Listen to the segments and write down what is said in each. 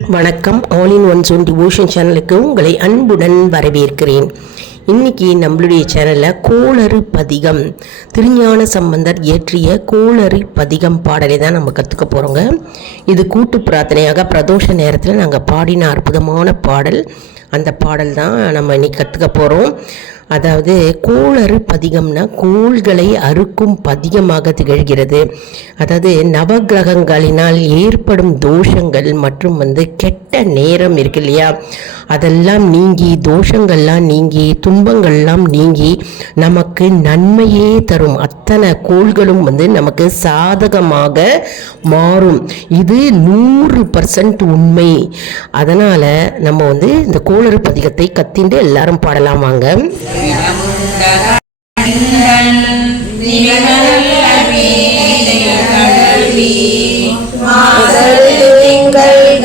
வணக்கம். All in one zone devotion சேனலுக்கு உங்களை அன்புடன் வரவேற்கிறேன். இன்னைக்கு நம்மளுடைய சேனலில் கோளறு பதிகம், திருஞான சம்பந்தர் இயற்றிய கோளறு பதிகம் பாடலை தான் நம்ம கற்றுக்க போகிறோங்க. இது கூட்டு பிரார்த்தனையாக பிரதோஷ நேரத்தில் நாங்கள் பாடின அற்புதமான பாடல். அந்த பாடல் தான் நம்ம இன்னைக்கு கற்றுக்க போகிறோம். அதாவது கோளறு பதிகம்னா கோள்களை அறுக்கும் பதிகமாக திகழ்கிறது. அதாவது நவகிரகங்களினால் ஏற்படும் தோஷங்கள் மற்றும் கெட்ட நேரம் இருக்கு இல்லையா, அதெல்லாம் நீங்கி, தோஷங்கள்லாம் நீங்கி, துன்பங்கள்லாம் நீங்கி நமக்கு நன்மையே தரும். அத்தனை கோள்களும் நமக்கு சாதகமாக மாறும். இது 100% உண்மை. அதனால் நம்ம இந்த கோளறு பதிகத்தை கத்திண்டு எல்லாரும் பாடலாம் வாங்க.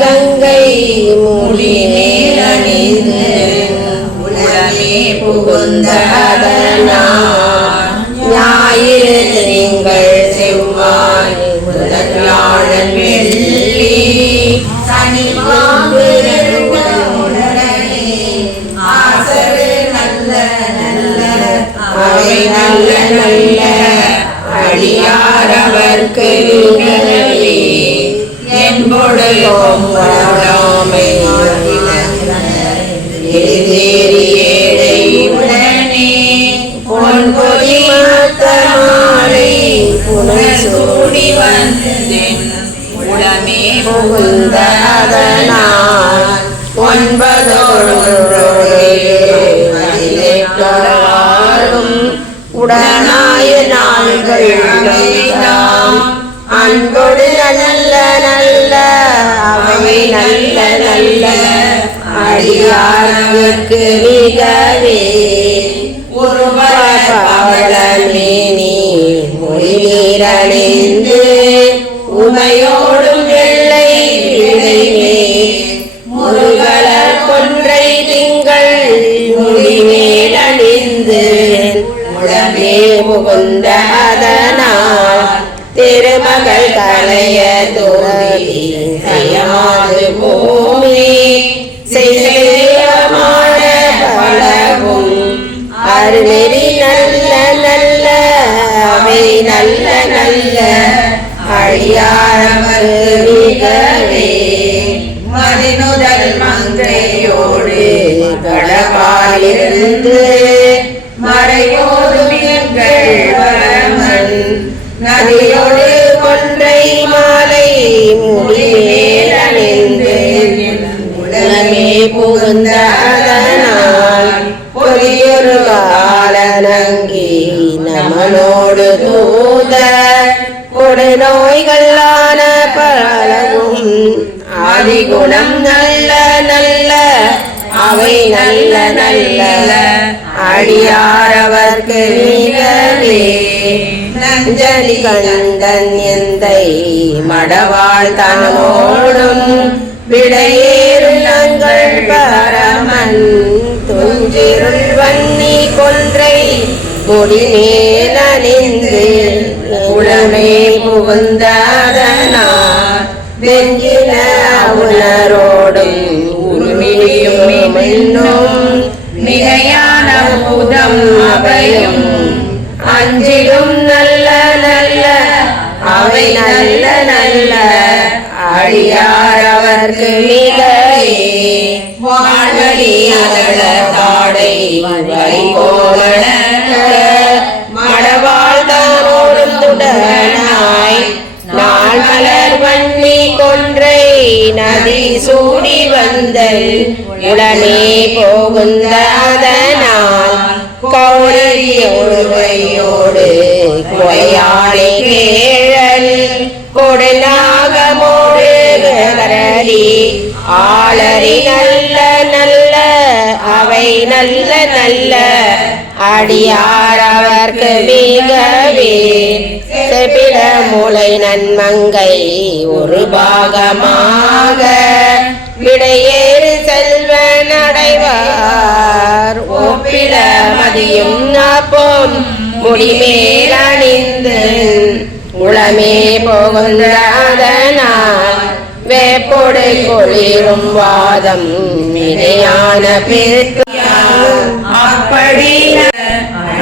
கங்கை மூடி மேலணிந்து உலகே புகுந்ததனா ஞாயிறு திங்கள் செவ்வாய் முதலாளன் வெள்ளி சனி பாம்பு ஆசரு நல்ல நல்ல அவை நல்ல நல்ல அடியாரவர்க்கு சூடி வந்தேன் உளமே புகுந்ததனால் 9 உடனாய நாள்கள் அன்போடு நல்ல நல்ல அவை நல்ல நல்ல அடியாருக்கு மிகவே உருவலமேனி மொழி நீரணிந்து உமையோடும் வெள்ளை விளைவே முருகல கொன்றை திங்கள் முடிமேலணிந்து உளமே புகுந்த அதனால் திருமகள் கலைய தோதி செய்யாது பூமி செய்யமான பலவும் அருநெறி நல்ல நல்ல அவை நல்ல நல்ல அழியாரவர் மிகவே மதினுதல் மங்கையோடு கடவாயிருந்து மறையோடு எங்கள் வரமன் நதியோடு கொன்றை மாலை முடி மேலணிந்து உலகமே புகுந்ததனால் பொறியொரு காலநங்கி நமனோடு தூத கொடு நோய்களான பலவும் ஆதிகுணம் நல்ல நல்ல அவை நல்ல நல்ல அடியாரவர்க்கு மிகவே நஞ்சலி கண்டன் எந்தை மடவாள் தனோடும் விடையேறுங்கள் பரமன் துஞ்சிருள் வன்னி கொன்றை முடிமேலணிந்து உளமே புகுந்ததனால் வெஞ்சின உணரோடும் உருமியும் என்னும் மிகையான பூதம் அவையும் அஞ்சிலும் நல்ல நல்ல அவை நல்ல நல்ல அடியாரவர்க்கு மிகவே வாழ்வடி அதள தாடை வைகோள மடவாள் தானோடும் துடனாய் நாள் மலர் வன்னி கொன்றை நதி சூடி வந்தல் உடனே போகுந்ததனால் கௌரியோடு கொய்யாளை கேழல் கொடுநாகமோடு கரடி ஆளறி நல்ல நல்ல அவை நல்ல நல்ல அடியாரவர்க்கு மிகவே செப்பிட மூளை நன்மங்கை ஒரு பாகமாக விடையேறு செல்வ நடைவார் ஒப்பிட மதியும் நாப்போம் முடிமேலணிந்து உளமே புகுந்ததனால் வேப்போடு குளிரும் வாதம் வினையான பேர்க்கு அப்படி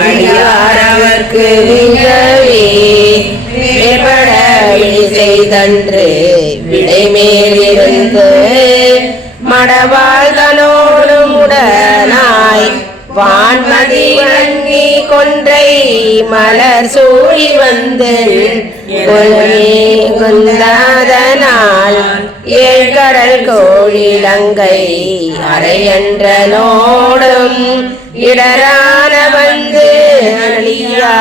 அடியாரவர்க்கு மிகவே மேற்பட விழி செய்தன்று விடை மேலிருந்து மடவாள் தனோடும் உடனாய் வான்மதி வன்னி கொன்றை மலர் சூழி வந்து கொல்லாதனால் ஏழ்கடல் கோழிலங்கை அரையன்றனோடும் இடரான வந்து அழியா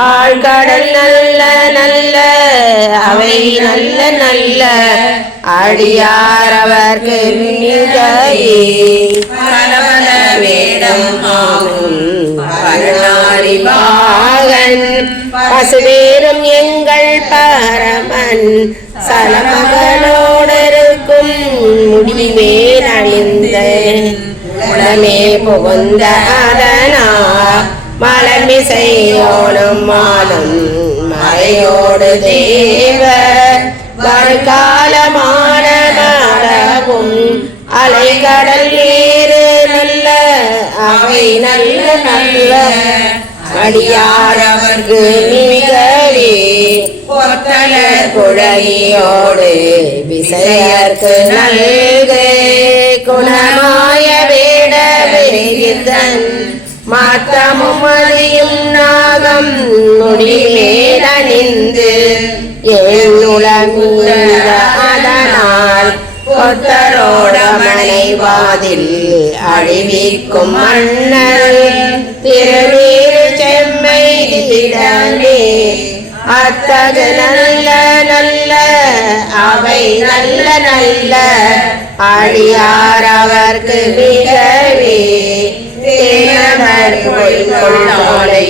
ஆழ்கடல் நல்ல நல்ல அவை நல்ல நல்ல அடியார் அவர்க்கு மிகையே பலபல வேடம் ஆகும் பரணாரிபாகன் பசுவேரும் எங்கள் பரமன் சலமகளோடருக்கும் முடிவேல் அணிந்த உடமே புகுந்த அதனார் மலர்மிசையோடும் மாலும் மறையோடு தேவ வருகாலமான நாடகும் அலைகடல் வேறு நல்ல அவை நல்ல நல்ல அடியார் அவர்க்கு மிகவே பொத்தலர் குழலியோடு விசையர்க்கு நல்கு குணமாய வேட வேகிதன் மாத்தமும் மதியும் நாகம் முடிமேலணிந்து எழுளமிந்த அதனால் கொத்தரோட மனைவாதில் அழிவிக்கும் மன்னர் திருநீரு செம்மை திடனே அத்தகு நல்ல நல்ல அவை நல்ல நல்ல அடியார் அவர்க்கு மிகவே தேனவர் கொள்ளாளை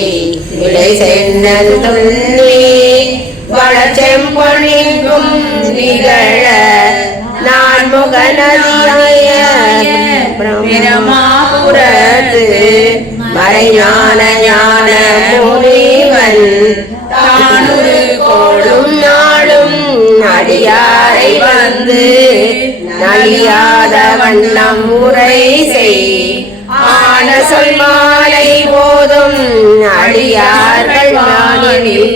விலை சென்னல் துண்ணி வளச்செம்பொன்னிங்கும் நிகழ நான் முகநதியாய பிரமாபுரத்து மறைஞான ஞான முனிவன் தானுரு கோடும் நாளும் அடியாரை வந்து நலியாத வண்ணம் உரை செய் ஆன சொல் மாலை போதும் அடியார்கள் வானில்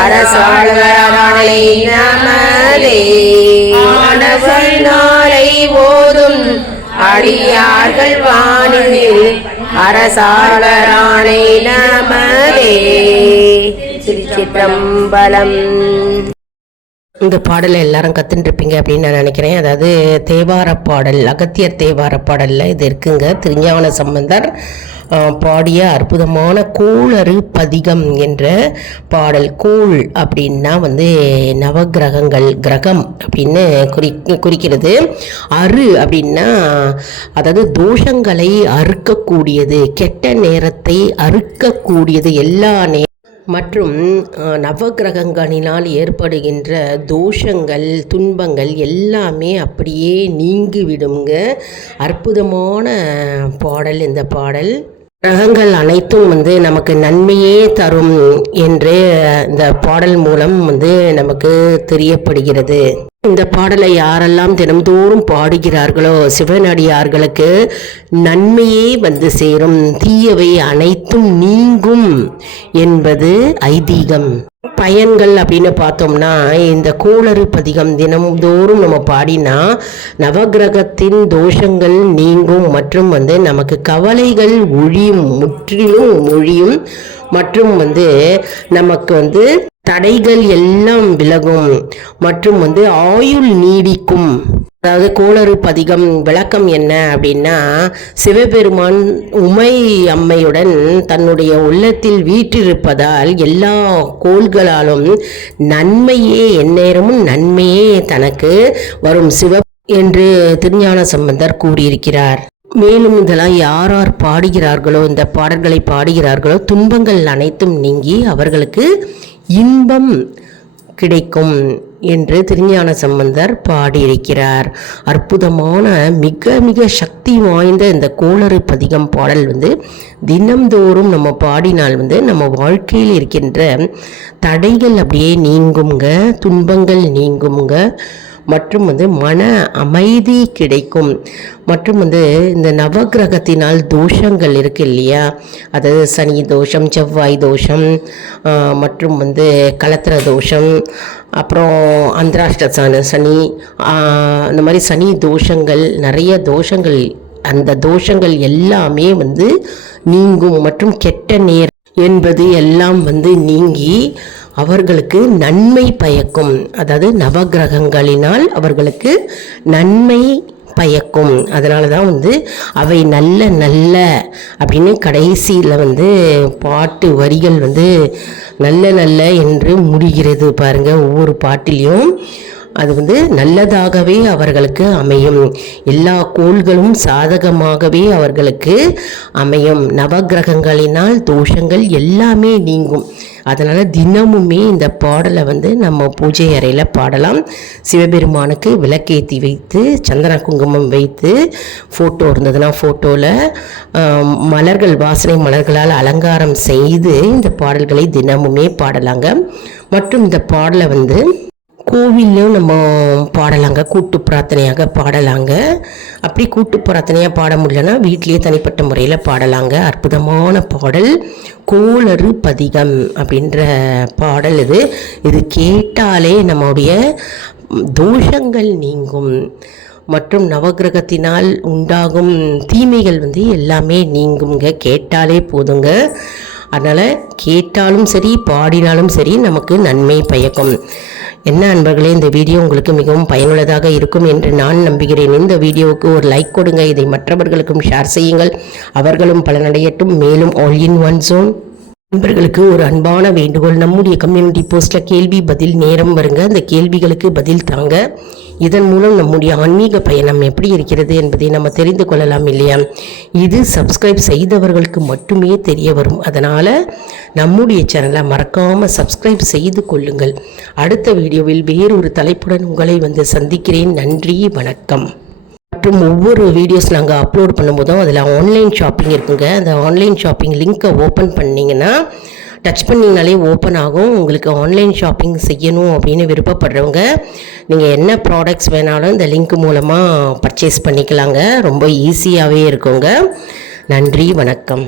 அரசாழ்வரானை நமதே ஆன சொல் நாளை போதும் அடியார்கள் வானில் அரசாளரானை நமதே. திருச்சிற்றம்பலம். இந்த பாடலை எல்லாரும் கற்றுட்டுருப்பீங்க அப்படின்னு நான் நினைக்கிறேன். அதாவது தேவார பாடல், அகத்தியர் தேவார பாடலில் இது இருக்குங்க. திருஞான சம்பந்தர் பாடிய அற்புதமான கோளறு பதிகம் என்ற பாடல். கோள் அப்படின்னா வந்து நவகிரகங்கள், கிரகம் அப்படின்னு குறிக்கிறது. அரு அப்படின்னா அதாவது தோஷங்களை அறுக்கக்கூடியது, கெட்ட நேரத்தை அறுக்கக்கூடியது, எல்லா மற்றும் நவகிரகங்களினால் ஏற்படுகின்ற தோஷங்கள், துன்பங்கள் எல்லாமே அப்படியே நீங்கிவிடுங்க. அற்புதமான பாடல் இந்த பாடல். கிரகங்கள் அனைத்தும் வந்து நமக்கு நன்மையே தரும் என்று இந்த பாடல் மூலம் வந்து நமக்கு தெரியப்படுகிறது. இந்த பாடலை யாரெல்லாம் தினம்தோறும் பாடுகிறார்களோ சிவனடியார்களுக்கு நன்மையே வந்து சேரும், தீயவை அனைத்தும் நீங்கும் என்பது ஐதீகம். பயன்கள் அப்படின்னு பார்த்தோம்னா, இந்த கோளறு பதிகம் தினம்தோறும் நம்ம பாடினா நவகிரகத்தின் தோஷங்கள் நீங்கும் மற்றும் வந்து நமக்கு கவலைகள் ஒழியும், முற்றிலும் ஒழியும். மற்றும் வந்து நமக்கு வந்து தடைகள் எல்லாம் விலகும் மற்றும் வந்து ஆயுள் நீடிக்கும். அதாவது கோளறு பதிகம் விளக்கம் என்ன அப்படின்னா, சிவபெருமான் உமை அம்மையுடன் தன்னுடைய உள்ளத்தில் வீற்றிருப்பதால் எல்லா கோள்களாலும் நன்மையே, எந்நேரமும் நன்மையே தனக்கு வரும் சிவ என்று திருஞான சம்பந்தர் கூறியிருக்கிறார். மேலும் இதெல்லாம் யார் யார் பாடுகிறார்களோ, இந்த பாடல்களை பாடுகிறார்களோ, துன்பங்கள் அனைத்தும் நீங்கி அவர்களுக்கு இன்பம் கிடைக்கும் என்று திருஞான சம்பந்தர் பாடியிருக்கிறார். அற்புதமான மிக மிக சக்தி வாய்ந்த இந்த கோளறு பதிகம் பாடல் வந்து தினம்தோறும் நம்ம பாடினால் வந்து நம்ம வாழ்க்கையில் இருக்கின்ற தடைகள் அப்படியே நீங்குங்க, துன்பங்கள் நீங்குங்க மற்றும் வந்து மன அமைதி கிடைக்கும். மற்றும் வந்து இந்த நவக்கிரகத்தினால் தோஷங்கள் இருக்குது இல்லையா, அதாவது சனி தோஷம், செவ்வாய் தோஷம், மற்றும் வந்து கலத்திர தோஷம், அப்புறம் அந்தராஷ்ட சனி, இந்த மாதிரி சனி தோஷங்கள், நிறைய தோஷங்கள், அந்த தோஷங்கள் எல்லாமே வந்து நீங்கும். மற்றும் கெட்ட நேரம் என்பது எல்லாம் வந்து நீங்கி அவர்களுக்கு நன்மை பயக்கும். அதாவது நவக்கிரகங்களினால் அவர்களுக்கு நன்மை பயக்கும். அதனால தான் வந்து அவை நல்ல நல்ல அப்படின்னு கடைசியில் வந்து பாட்டு வரிகள் வந்து நல்ல நல்ல என்று முடிகிறது பாருங்கள். ஒவ்வொரு பாட்டிலையும் அது வந்து நல்லதாகவே அவர்களுக்கு அமையும். எல்லா கோள்களும் சாதகமாகவே அவர்களுக்கு அமையும். நவக்கிரகங்களினால் தோஷங்கள் எல்லாமே நீங்கும். அதனால் தினமுமே இந்த பாடலை வந்து நம்ம பூஜை அறையில் பாடலாம். சிவபெருமானுக்கு விளக்கேற்றி வைத்து சந்தன குங்குமம் வைத்து ஃபோட்டோ இருந்ததுன்னா ஃபோட்டோவில் மலர்கள், வாசனை மலர்களால் அலங்காரம் செய்து இந்த பாடல்களை தினமுமே பாடலாங்க. மற்றும் இந்த பாடலை வந்து கோவில்லையும் நம்ம பாடலாங்க, கூட்டு பிரார்த்தனையாக பாடலாங்க. அப்படி கூட்டு பிரார்த்தனையாக பாட முடியலன்னா வீட்டிலேயே தனிப்பட்ட முறையில் பாடலாங்க. அற்புதமான பாடல் கோளறு பதிகம் அப்படின்ற பாடல் இது கேட்டாலே நம்முடைய தோஷங்கள் நீங்கும். மற்றும் நவக்கிரகத்தினால் உண்டாகும் தீமைகள் வந்து எல்லாமே நீங்குங்க, கேட்டாலே போதுங்க. அதனால் கேட்டாலும் சரி பாடினாலும் சரி நமக்கு நன்மை பயக்கும். என்ன அன்பர்களே, இந்த வீடியோ உங்களுக்கு மிகவும் பயனுள்ளதாக இருக்கும் என்று நான் நம்புகிறேன். இந்த வீடியோவுக்கு ஒரு லைக் கொடுங்க, இதை மற்றவர்களுக்கும் ஷேர் செய்யுங்கள், அவர்களும் பலனடையட்டும். மேலும் ஆல் இன் ஒன் ஜோன் நண்பர்களுக்கு ஒரு அன்பான வேண்டுகோள், நம்முடைய கம்யூனிட்டி போஸ்ட்டில் கேள்வி பதில் நேரம் வருங்க, அந்த கேள்விகளுக்கு பதில் தாங்க. இதன் மூலம் நம்முடைய ஆன்மீக பயணம் எப்படி இருக்கிறது என்பதை நம்ம தெரிந்து கொள்ளலாம் இல்லையா. இது சப்ஸ்கிரைப் செய்தவர்களுக்கு மட்டுமே தெரிய வரும். அதனால் நம்முடைய சேனலை மறக்காமல் சப்ஸ்கிரைப் செய்து கொள்ளுங்கள். அடுத்த வீடியோவில் வேறொரு தலைப்புடன் உங்களை வந்து சந்திக்கிறேன். நன்றி, வணக்கம். மற்றும் ஒவ்வொரு வீடியோஸ் நாங்கள் அப்லோட் பண்ணும்போதும் அதில் ஆன்லைன் ஷாப்பிங் இருக்குங்க. அந்த ஆன்லைன் ஷாப்பிங் லிங்க்கை ஓப்பன் பண்ணிங்கன்னா, டச் பண்ணிங்கனாலே ஓப்பன் ஆகும். உங்களுக்கு ஆன்லைன் ஷாப்பிங் செய்யணும் அப்படின்னு விருப்பப்படுறவங்க நீங்கள் என்ன ப்ராடக்ட்ஸ் வேணாலும் இந்த லிங்க் மூலமாக பர்ச்சேஸ் பண்ணிக்கலாங்க. ரொம்ப ஈஸியாகவே இருக்குங்க. நன்றி, வணக்கம்.